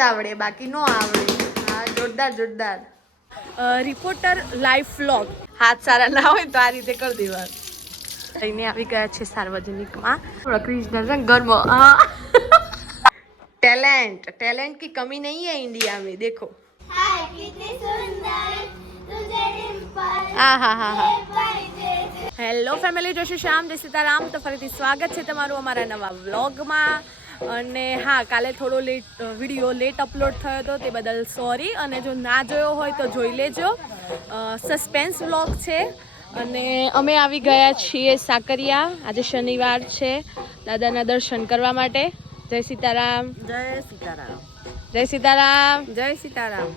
જ આવડે, બાકી નો આવડે. હા, જોરદાર જોરદાર. Reporter live vlog. હાથ સારા ના હોય તો આ રીતે કરી દેવાનું. લઈને આવી ગયા છે સાર્વજનિકમાં. કૃષ્ણ રંગ ગરમો. टैलेंट टैलेंट की कमी नहीं है इंडिया में. देखो હા હા હા હા. હેલો ફેમિલી, જય શ્રી શ્યામ, જય સીતારામ. તો ફરીથી સ્વાગત છે તમારું અમારા નવા વ્લોગમાં. અને હા, કાલે થોડો વિડીયો લેટ અપલોડ થયો હતો, તે બદલ સોરી. અને જો ના જોયો હોય તો જોઈ લેજો. સસ્પેન્સ વ્લોગ છે. અને અમે આવી ગયા છીએ સાકરિયા. આજે શનિવાર છે, દાદાના દર્શન કરવા માટે. જય સીતારામ. જય સીતારામ. જય સીતારામ. જય સીતારામ.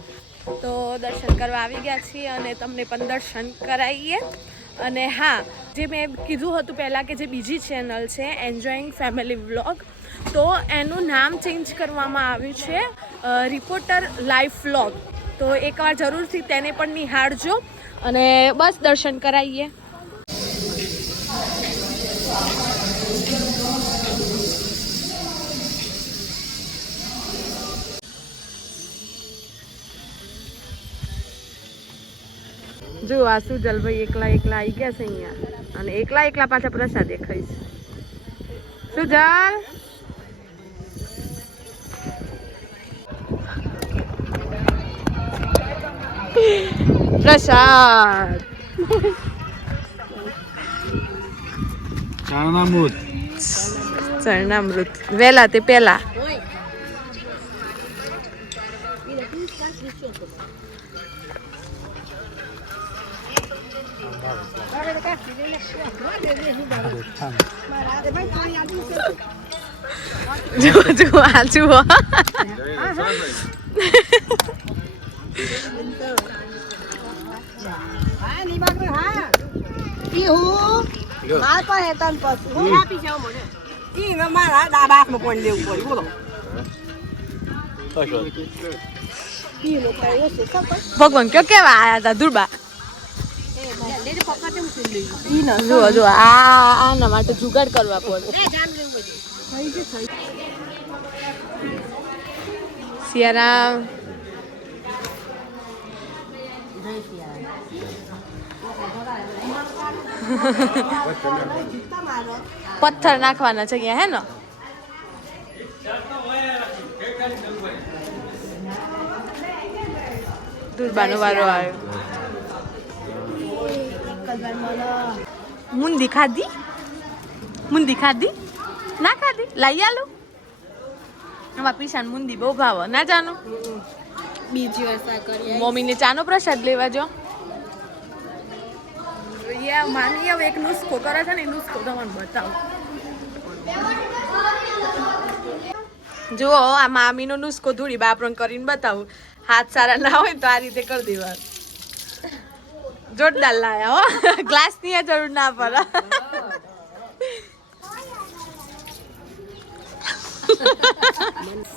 તો દર્શન કરવા આવી ગયા છીએ અને તમને પણ દર્શન કરાવીએ. અને હા, જે મેં કીધું હતું પહેલાં કે જે બીજી ચેનલ છે એન્જોઈંગ ફેમિલી વ્લોગ, તો એનું નામ ચેન્જ કરવામાં આવ્યું છે રિપોર્ટર લાઈવ વ્લોગ. તો એકવાર જરૂરથી તેને પણ નિહાળજો અને બસ દર્શન કરાવીએ. જો આ સુજલભાઈ એકલા એકલા આવી ગયા છે અહીંયા, અને એકલા એકલા પાછા પ્રસાદ દેખાઈશ. સુજલ, પ્રસાદ ચરણામૃત વેલા તે પેલા. જુઓ જુઓ આ જુઓ. ભગવાન કયો કેવા આયા હતા દુર્બા. જુઓ જુઓ આના માટે જુગાડ કરવા પડે. સિયારામ. પથ્થર નાખવાના છે અહીંયા, હે ને? દુર્બાનો વારો આવ્યો. મુંદી ખાધી? મુંદી ખાધી? ના ખાધી? લઈ આલું. એમાં પીસાને મુંદી બહુ ભાવે. ના જાનું? બીજી વર્ષા કરી મમ્મીને ચાનો પ્રસાદ લેવા જો. માની હવે એક નુસ્ખો કરે છે ને, એ નુસ્ખો તમને બતાવો. જુઓ આ મામીનો નુસ્ખો થોડી બાપરણ કરીને બતાવું. હાથ સારા ના હોય તો આ રીતે કરી દેવાનું. જોરદાર લાયા હો. ગ્લાસ ની જરૂર ના પડે.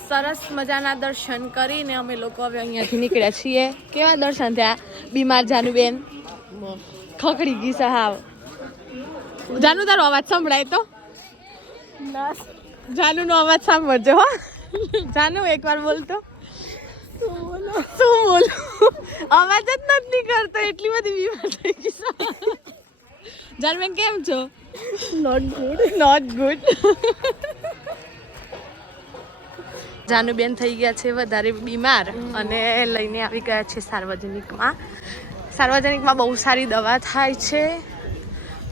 સરસ મજાના દર્શન કરીને અમે લોકો હવે અહીંયાથી નીકળ્યા છીએ. કેવા દર્શન થયા? બીમાર જાનુબેન ખખડી ગઈ સાહેબ. જાનુ તારો અવાજ સંભળાય તો? જાનુ નો અવાજ સાંભળજો હો. જાનુ એકવાર બોલતો. શું બોલું? અવાજ જ નથી કરતો, એટલી બધી બીમાર થઈ ગઈ. જાનુ કેમ છો? Not good. Not good. જાનુબેન થઈ ગયા છે વધારે બીમાર અને લઈને આવી ગયા છે સાર્વજનિકમાં. સાર્વજનિકમાં બહુ સારી દવા થાય છે.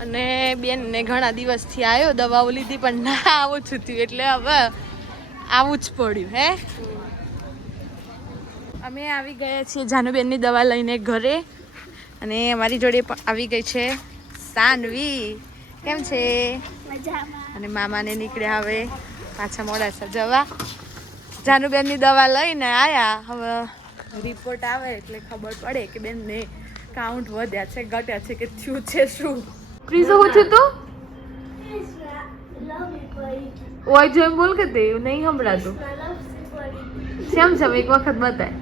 અને બેનને ઘણા દિવસથી આવ્યો, દવાઓ લીધી પણ ના આવું જ થયું, એટલે હવે આવું જ પડ્યું. હે, અમે આવી ગયા છીએ જાનુબેનની દવા લઈને ઘરે. અને અમારી જોડે પણ આવી ગઈ છે સાનવી. કેમ છે? અને મામાને નીકળ્યા હવે પાછા મોડાસા જવા. જાનુબેનની દવા લઈને આવ્યા. હવે રિપોર્ટ આવે એટલે ખબર પડે કે બેનને કાઉન્ટ વધ્યા છે, ઘટ્યા છે, કે થયું છે શું. પ્રીઝો હું થયું તું? ઓય જો એમ બોલ કે તે નહીં સંભળાતું. સેમ સેમ એક વખત બતાય.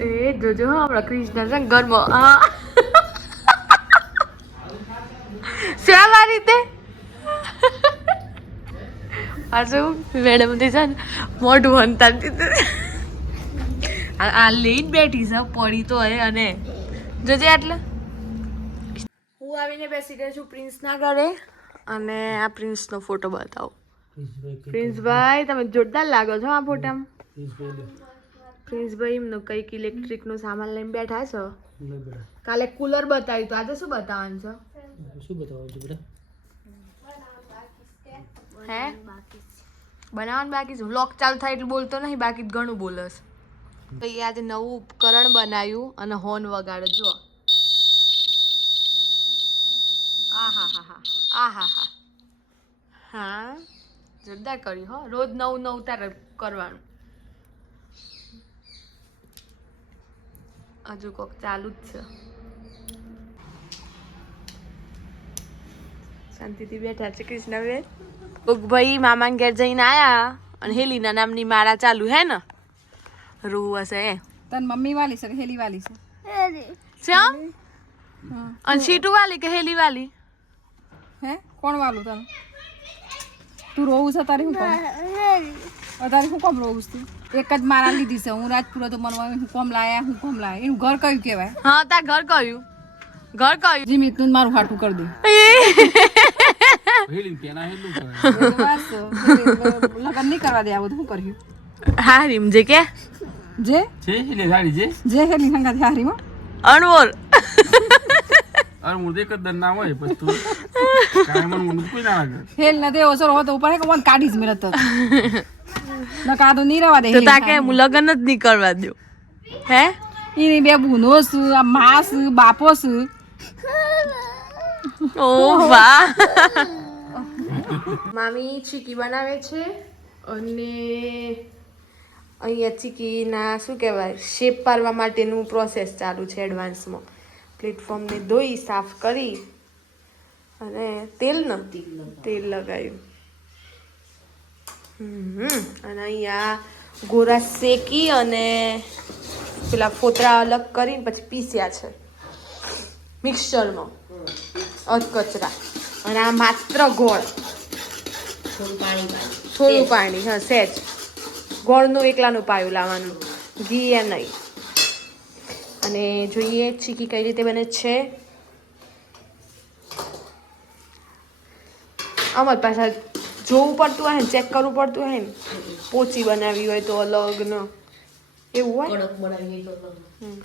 એ જોજો હમણાં કૃષ્ણ છે ઘરમાં. સેમ આ રીતે આજે મેડમ થી છે ને મોઢું હંતા દીધું. આ લઈને બેઠી છે પડી તો હે અને જોજે આટલે હું આવીને બેસી ગઈ છું પ્રિન્સના ઘરે અને આ પ્રિન્સનો ફોટો બતાવો. પ્રિન્સભાઈ તમે જોરદાર લાગો છો આ ફોટામાં. પ્રિન્સભાઈ એમનો કંઈક ઇલેક્ટ્રિકનો સામાન લઈને બેઠા છો. કાલે કુલર બતાવ્યું તો આજે શું બતાવવાનું છે? શું બતાવવાનું છે બેટા? હે બનાવવાનું બાકી છે. વ્લોગ ચાલુ થાય એટલે બોલતો નહીં, બાકી ઘણું બોલસ. ભાઈ આજે નવું ઉપકરણ બનાવ્યું અને હોર્ન વગાડો જો. આહા હા જોરદાર કર્યું હો. રોજ નવું નવું તારે કરવાનું. હજુ કોક ચાલુ જ છે. શાંતિથી બેઠા છે કૃષ્ણબેન. ભાઈ મામા ઘેર જઈને આયા અને હેલીના નામની મારા ચાલુ હે ને રૂ હશે એ તન મમ્મી વાલી છે કે હેલી વાલી છે? શ્યામ અને સીટુ વાલી કે હેલી વાલી? હે કોણ વાલું તને? તું રોવું છે તારી? હું કોમ તારી હું કોમ રોવું તું? એક જ મારા લીધી છે. હું રાજપુરા તો મનવા હું કોમ લાયા એનું ઘર કયું કહેવાય? હા તાર ઘર કયું? ઘર કયું? જીમી તું મારું હાટું કરી દે. હેલી પેલા હેલું કરે. લગન નહીં કરવા દે. આ બધું શું કર્યું? હા રીમ જે કે જે છે હેલી ગાડી છે. જે હેલી સંગા હારી માં અનવોર અરે હું દેખ દર ના હોય પછી તું કાય મન હું કોઈ ના લાગે. હેલ ન દેવો સર હોતો ઉપર હે કે મન કાઢી જ મેરત ન કાદો નહીં રવા દે. તો તાકે હું લગન જ નહીં કરવા દઉં હે? ઈની બે બુનો છે, આ માસ બાપો છે. ઓ વાહ. મામી ચીકી બનાવે છે અને અહીંયા ચીકીના શું કહેવાય શેપ પાડવા માટેનું પ્રોસેસ ચાલુ છે એડવાન્સમાં. પ્લેટફોર્મને ધોઈ સાફ કરી અને તેલ લગાવ્યું. અને અહીંયા ગોરા શેકી અને પેલા ફોતરા અલગ કરીને પછી પીસ્યા છે મિક્સચરમાં અધકચરા. અને આ માત્ર ગોળ, થોડું પાણી, હા સહેજ. ગોળનું એકલાનું પાયું લાવવાનું, ઘી એ નહીં. અને જોઈએ ચીકી કઈ રીતે બને છે. અમારી પાછા જોવું પડતું હોય ને, ચેક કરવું પડતું હોય ને. પોચી બનાવી હોય તો અલગ ન એવું હોય.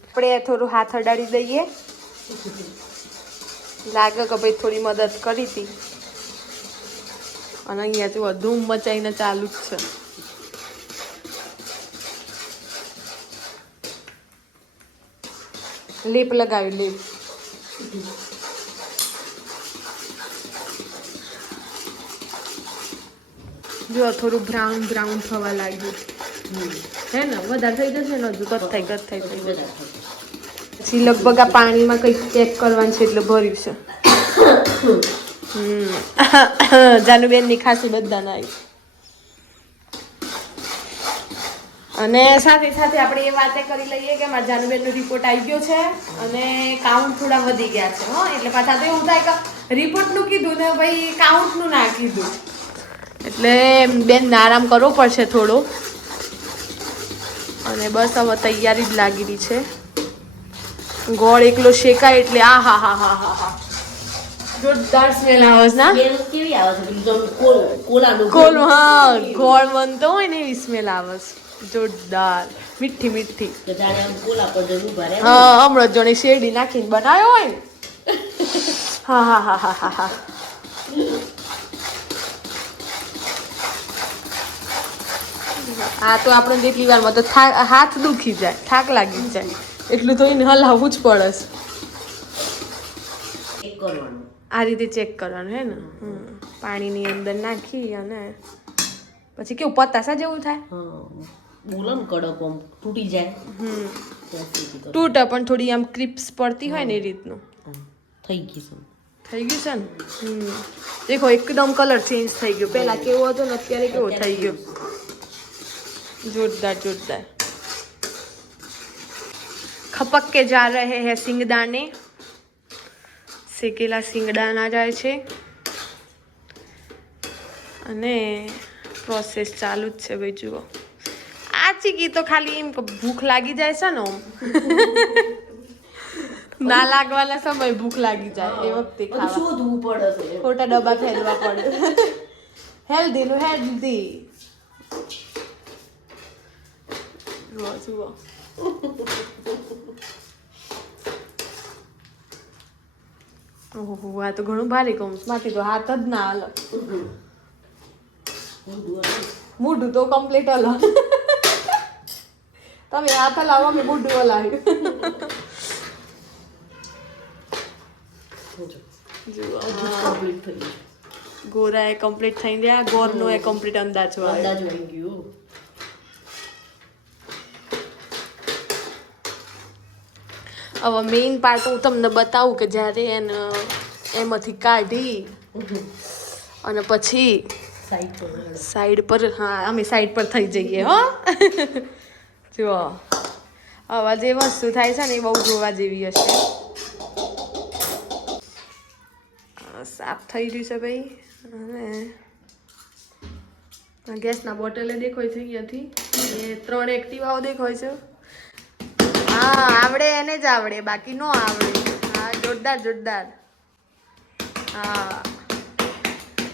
આપણે થોડું હાથ અડાડી દઈએ. લાગે કે ભાઈ થોડી મદદ કરી હતી. અને અહીંયાથી ધૂમ મચાઈને ચાલુ જ છે. લેપ લગાવ્યું લેપ. જો થોડું બ્રાઉન થવા લાગ્યું હે ને. વધારે થઈ જશે ને હજુ ગથાઈ થઈ જશે. પછી લગભગ આ પાણીમાં કંઈક ચેક કરવાનું છે એટલે ભર્યું છે. જાનુબેનની ખાસી બધાને આવી. અને સાથે સાથે આપણે એ વાતે કરી લઈએ કે મારા જાનુબેનનો રિપોર્ટ આવી ગયો છે અને કાઉન્ટ થોડા વધી ગયા છે. હો એટલે પાછા તો એવું થાય કે રિપોર્ટનું કીધું ને ભાઈ કાઉન્ટનું ના કીધું. એટલે બેન આરામ કરવો પડશે થોડો. અને બસ હવે તૈયારી જ લાગેલી છે. ગોળ એકલો શેકાય એટલે આ હા જોરદાર સ્મેલ આવે છે. ના કેવી આવે છે? કોલાનું કોલ હા ગોળ બનતો હોય ને એવી સ્મેલ આવે છે. જોરદાર મીઠી. જાણે આમ કોલા પર જઈને ઊભા રહે. હા હમણાં જોડે શેરડી નાખીને બનાવ્યો હોય ને. હા. આ તો આપણે જેટલી વારમાં તો હાથ દુખી જાય, થાક લાગી જાય. એટલું તો એને હલાવવું જ પડે. ચેક કરવાનું. આ રીતે ચેક કરવાનું હે ને. પાણીની અંદર નાખી અને પછી કેવું પતાસા જેવું થાય. હા બોલો ને કડક આમ તૂટી જાય. તૂટે પણ થોડી આમ ક્રિપ્સ પડતી હોય ને એ રીતનું થઈ ગયું છે ને. દેખો એકદમ કલર ચેન્જ થઈ ગયો. પહેલા કેવો હતો ને અત્યારે કેવો થઈ ગયો. જોરદાર. ખપક કે જા રહે હે સિંગદાને. શેકેલા સિંગદાના જાય છે અને પ્રોસેસ ચાલુ જ છે ભાઈ. જુઓ આ ચીકી તો ખાલી એમ ભૂખ લાગી જાય છે ને આમ. ના લાગવાના સમય ભૂખ લાગી જાય એ વખતે ખાવા શોધવું પડે છે. ખોટા ડબ્બા ફેરવા પડે. હેલ્ધી નું હેલ્ધી. જુઓ જુઓ ઓહો આ તો ઘણું ભારે કૌંસ માંથી તો હાથ જ ના હાલ. મોઢું તો કમ્પ્લીટ અલગ. તમે હાથ લાવો અમે મોઢું હલાવ્યું. કમ્પ્લીટ થઈ ગયું. ગોરા એ કમ્પ્લીટ થઈ ગયા. ગોરનો એ કમ્પ્લીટ અંદાજ આવ્યો. અંદાજ આવી ગયો. હવે મેઇન પાર્ટ હું તમને બતાવું કે જ્યારે એને એમાંથી કાઢી અને પછી સાઈડ પર હા અમે સાઈડ પર થઈ જઈએ હો. જુઓ હવે જે વસ્તુ થાય છે ને એ બહુ જોવા જેવી હશે. સાફ થઈ રહ્યું છે ભાઈ. અને ગેસના બોટલે દેખાય છે અહીંયાથી. એ 3 એક્ટિવાઓ દેખાય છે. હા આવડે એને જ આવડે બાકી નો આવડે. હા જોરદાર જોરદાર. હા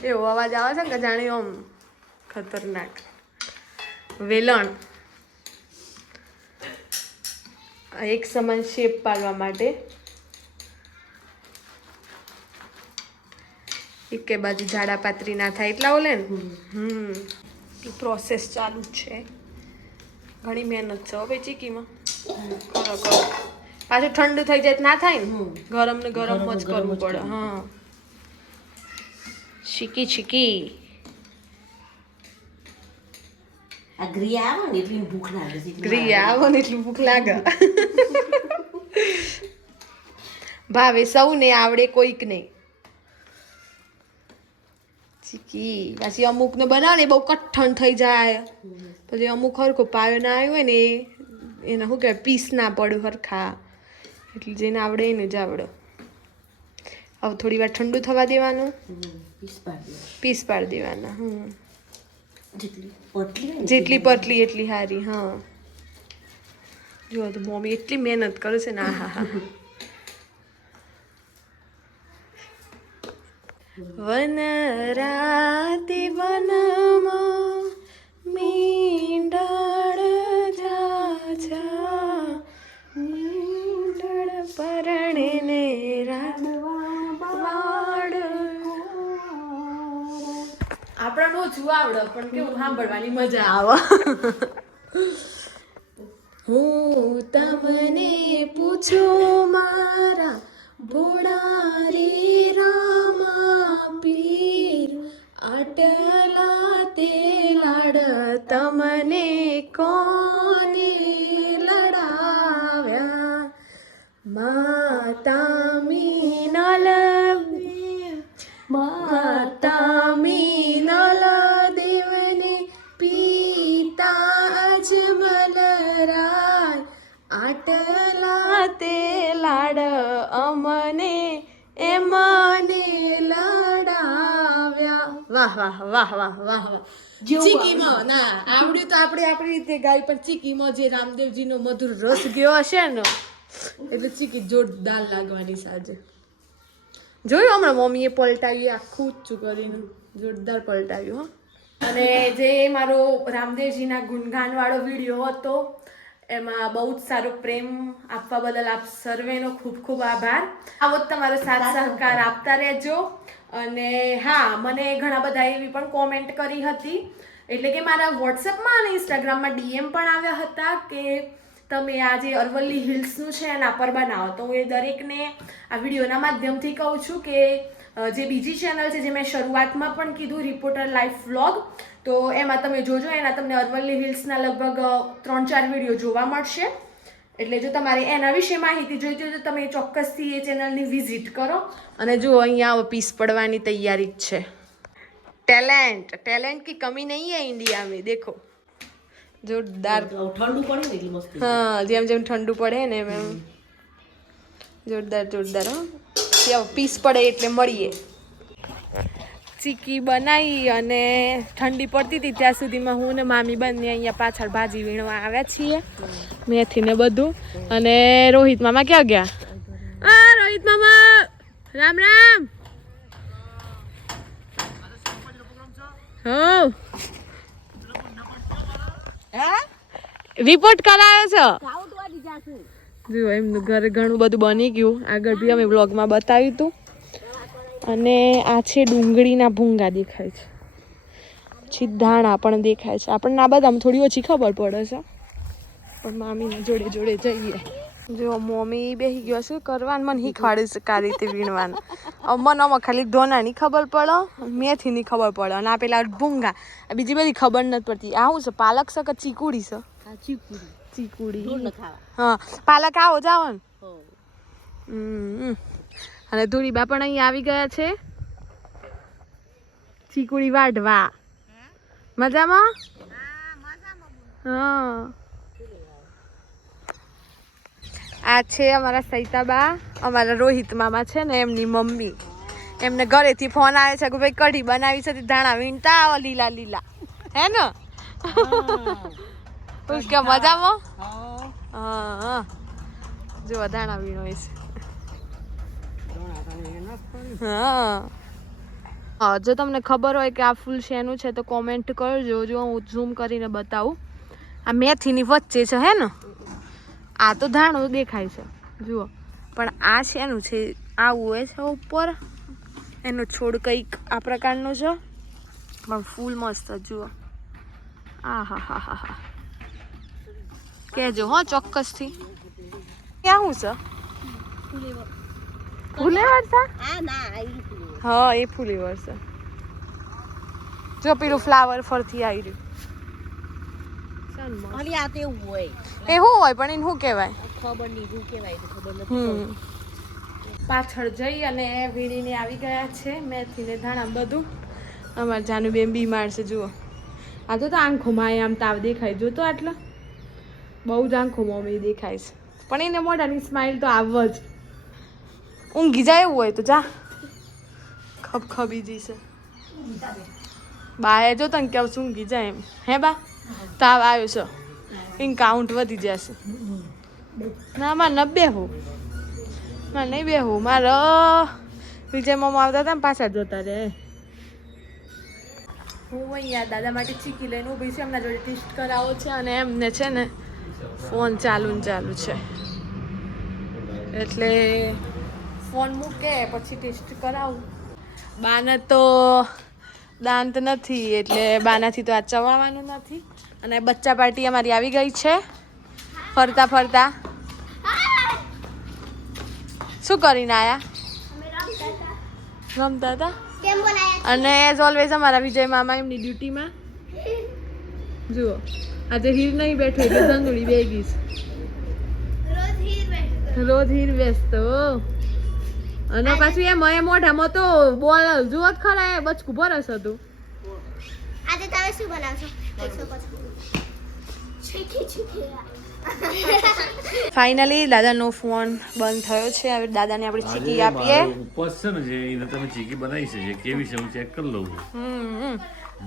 એવો અવાજ આવે છે ને કે જાણે આમ ખતરનાક. વેલણ એક સમાન શેપ પાડવા માટે એકે બાજુ જાડા પાતરી ના થાય એટલા ઓલે ને. પ્રોસેસ ચાલુ જ છે. ઘણી મહેનત છે હવે ચીકીમાં. કરો કરો પાછું ઠંડુ થઈ જાય ના થાય ને. ગરમ ને ગરમ જ કરવું પડે. હા ચીકી ચીકી. આ ગ્રી આવે ને એટલી ભૂખ લાગે છે. ગ્રી આવો ને એટલી ભૂખ લાગે. ભાવે સૌને આવડે કોઈક નહીં. ચીકી પાછી અમુક ને બનાવે બહુ કઠણ થઈ જાય. પછી અમુક હરખો પાયો ના આવ્યો હોય ને એને શું કહેવાય પીસ ના પડ્યું હરખા. એટલે જેને આવડે એને જ આવડે. હવે થોડી વાર ઠંડુ થવા દેવાનું. પીસ પાડી દેવાના. જેટલી પતલી એટલી સારી. હા જો તો મમ્મી એટલી મહેનત કરે છે ને. હા હા વન રાતે વનમાં મીંડળ જા મીંડળ પરણે ને રાતવાડ. આપણા નો છું આવડે પણ કેવું સાંભળવાની મજા આવે. હું તમને પૂછું મારા ભોળારી રામા પીર આટલા તે લાડ તમને કોને લડાવ્યા. માતા મીનલ દેવને પિતા અજમલરાય આટલા તે લાડ અમને એમને લડાવ્યા. વાહ વાહ વાહ વાહ વાહ વાહ. ચીકીમાં ના આવડ્યું તો આપણે આપણી રીતે ગાય પણ ચીકીમાં જે રામદેવજીનો મધુર રસ ગયો હશે ને એટલે ચીકી જોરદાર લાગવાની સાજે. જોયું હમણાં મમ્મીએ પલટાવી આખું ઊંચું કરીને જોરદાર પલટાવ્યું. હો અને જે મારો રામદેવજીના ગુણગાન વાળો વિડીયો હતો એમાં બહુ જ સારો પ્રેમ આપવા બદલ આપ સર્વેનો ખૂબ ખૂબ આભાર. આવો જ તમારો સાથ સહકાર આપતા રહેજો. અને હા મને ઘણા બધા એવી પણ કોમેન્ટ કરી હતી એટલે કે મારા વોટ્સએપમાં અને ઇન્સ્ટાગ્રામમાં DM પણ આવ્યા હતા કે તમે આ જે અરવલ્લી હિલ્સનું છે એના પર બનાવો. તો હું એ દરેકને આ વિડીયોના માધ્યમથી કહું છું કે જે બીજી ચેનલ છે જે મેં શરૂઆતમાં પણ કીધું રિપોર્ટર લાઈફ વ્લોગ તો એમાં તમે જોજો. એના તમને અરવલ્લી હિલ્સના લગભગ 3-4 વિડીયો જોવા મળશે. એટલે જો તમારે એના વિશે માહિતી જોઈતી હોય તો તમે ચોક્કસથી એ ચેનલની વિઝિટ કરો. અને જો અહીંયા પીસ પડવાની તૈયારી જ છે. ટેલેન્ટ की कमी नहीं है इंडिया में. देखो જોરદાર. ઠંડુ પડે ને એટલી મસ્ત. હા જેમ જેમ ઠંડુ પડે ને એમ જોરદાર જોરદાર. હો પીસ પડે એટલે મળીએ. ચીકી બનાવી અને ઠંડી પડતી હતી ત્યાં સુધીમાં હું ને મામી બંને અહીંયા પાછળ ભાજી વીણવા આવ્યા છીએ, મેથી ને બધું. અને રોહિત મામા ક્યાં ગયા? આ રોહિત મામા રામ રામ. હા રિપોર્ટ કરાયો છો? જો એમનું ઘરે ઘણું બધું બની ગયું, આગળ બી અમે વ્લોગમાં બતાવ્યું હતું. અને આ છે ડુંગળીના ભૂંગા દેખાય છે, પછી ધાણા પણ દેખાય છે. આપણને આ બધામાં થોડી ઓછી ખબર પડે છે, પણ મામીને જોડે જોડે જઈએ. જો મમ્મી બેસી ગયો છે કરવાનું, મને શીખવાડે છે આ રીતે વીણવાનું. મને આમાં ખાલી ધોનાની ખબર પડે, મેથીની ખબર પડે, અને આ પેલા ભૂંગા બીજી બધી ખબર નથી પડતી. આ શું છે, પાલક છે કે ચીકુડી છે? ચીકુડી. હા પાલક આવો જાવ ને. અને ધૂળીબા પણ અહીં આવી ગયા છે ચીકુડી વાઢવા. મજામાં? હા આ છે અમારા સૈતાબા, અમારા રોહિત મામા છે ને એમની મમ્મી. એમને ઘરેથી ફોન આવે છે કે ભાઈ કઢી બનાવી છે, ધાણા વીણતા આવો લીલા લીલા, હે ને? કે મજામાં? હા જો ધાણા વીણો છે. હા જો તમને ખબર હોય કે આ ફૂલ શેનું છે તો કોમેન્ટ કરજો. જો હું ઝૂમ કરીને બતાવું. આ મેથીની વચ્ચે છે, હે ને? આ તો ધાણું દેખાય છે જુઓ, પણ આ શેનું છે? આવું હોય છે ઉપર, એનો છોડ કંઈક આ પ્રકારનો છે, પણ ફૂલ મસ્ત જુઓ. આ હા હા હા હા કહેજો હો ચોક્કસથી. ક્યાં શું છે? ફુલેવર છે? હા એ ફુલેવર છે. જો પેલું ફ્લાવર ફરથી આવી રહ્યું. એ શું હોય પણ એને શું કહેવાય? પાછળ જઈ અને વીણીને આવી ગયા છે મેથી ને ધાણા બધું. અમારે જાનુબેન બીમાર છે જુઓ. આ તો આંખોમાં આમ તાવ દેખાય, જો તો આટલો બહુ જ આંખોમાં અમે દેખાય છે, પણ એને મોઢાની સ્માઈલ તો આવ જ. ઊંઘી જાય એવું હોય તો જા, ખબખબી જશે. બાએ જો તને કેવું ઊંઘી જાય એમ, હે બા? તાવ આવ્યો છે, એમ કાઉન્ટ વધી જશે. ના મારે ન બેહું, મારે નહીં બેહું. મારે વિજય મમ્મા આવતા હતા ને પાછા જોતા રહે. હું અહીંયા દાદા માટે ચીકી લઈને ઊભી છે, એમના જોડે ટેસ્ટ કરાવો છે, અને એમને છે ને ફોન ચાલુ છે, એટલે ફોન મૂકે પછી ટેસ્ટ કરાવું. બાને તો દાંત નથી, એટલે બાનાથી તો આ ચવાવાનું નથી. અને બચ્ચા પાર્ટી અમારી આવી ગઈ છે ફરતા ફરતા. શું કરીને આયા? રમતા હતા. અને એઝ ઓલવેઝ અમારા વિજય મામા એમની ડ્યુટીમાં. જુઓ આજે હીર નહીં બેઠો એટલે ધંધુડી બે ગઈ છે. રોજ હીર બેસતો. અને પાછું એમ મોઢામાં તો બોલ જુઓ જ ખરા, એ બચકું ભરસ હતું. આજે તમે શું બનાવશો? ફાઇનલી દાદાનો ફોન બંધ થયો છે. હવે દાદાને આપણે ચીકી આપીએ. ઉપવાસ છે ને જે એને તમે ચીકી બનાવી છે જે કેવી છે હું ચેક કરી લઉં.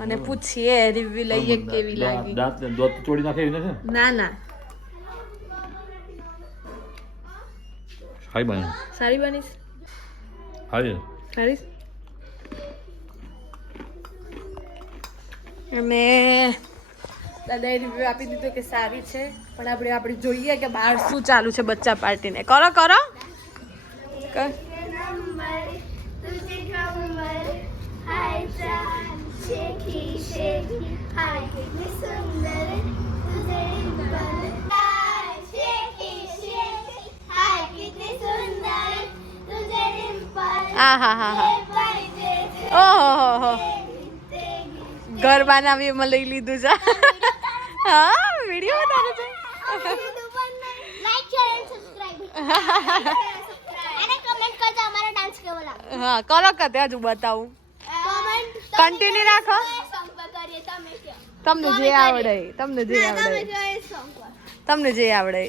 અને પૂછીએ, રિવ્યુ લઈએ કેવી લાગી. દાંત તોડી નાખે એવી નથી? ના ના હાઈ બની. સારી બની છે. હાઈ સારી. અને દાદાએ રિવ્યુ આપી દીધો કે સારી છે, પણ આપણે જોઈએ કે બહાર શું ચાલુ છે બચ્ચા પાર્ટીને. કરો કરો કર. હા હા હા હા. ઓહો ગરબાના બી એમાં લઈ લીધું છે. હા વિડીયો બતાવે છે. લાઈક શેર એન્ડ સબસ્ક્રાઇબ અને કમેન્ટ કરજો અમારો ડાન્સ કેવો લાગે. હા કરો કતે હજુ બતાવું. કમેન્ટ કન્ટિન્યુ રાખો. સોંગ પર કરીએ તમે કે તમને જે આવડે, તમને જે આવડે, સોંગ પર તમને જે આવડે.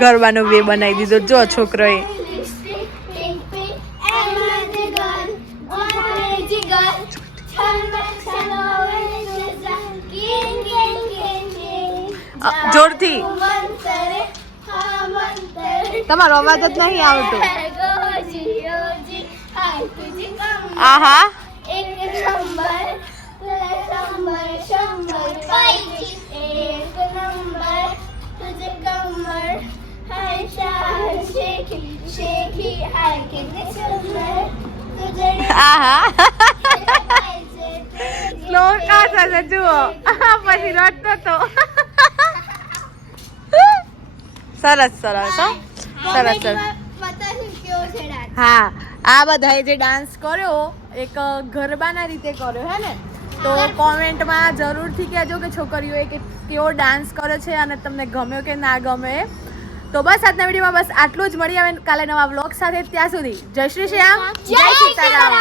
ગરબાનો વે બનાવી દીધો જો છોકરોએ. और जिगर छलमल छलोवे जैसा किंग किंग किंग જોરથી मन करे हाँ मन करे તમારો અવાજ જ નહીં આવતો गोजी योजी हाय तुझी कम આહા एक नंबर तुला शंभर शंभर पाहिजे एक नंबर तुझे कमर हाय शाह शेखी शेखी हाय किती सुंदर तुझे આહા पाहिजे સ્લો કા થશે જુઓ પછી રડતો તો સરસ સરસ હો સરસ સરસ બતાશું કેવો છે ડાન્સ હા આ બધાએ જે ડાન્સ કર્યો એક ગરબાના રીતે કર્યો હે ને તો કોમેન્ટમાં જરૂરથી કહેજો કે છોકરીઓએ કે કેવો ડાન્સ કર્યો છે અને તમને ગમ્યો કે ના ગમે તો બસ આજના વિડીયોમાં બસ આટલું જ. મળી આવે કાલે નવા વ્લોગ સાથે. ત્યાં સુધી જય શ્રી શ્યામ, જય સીતારામ.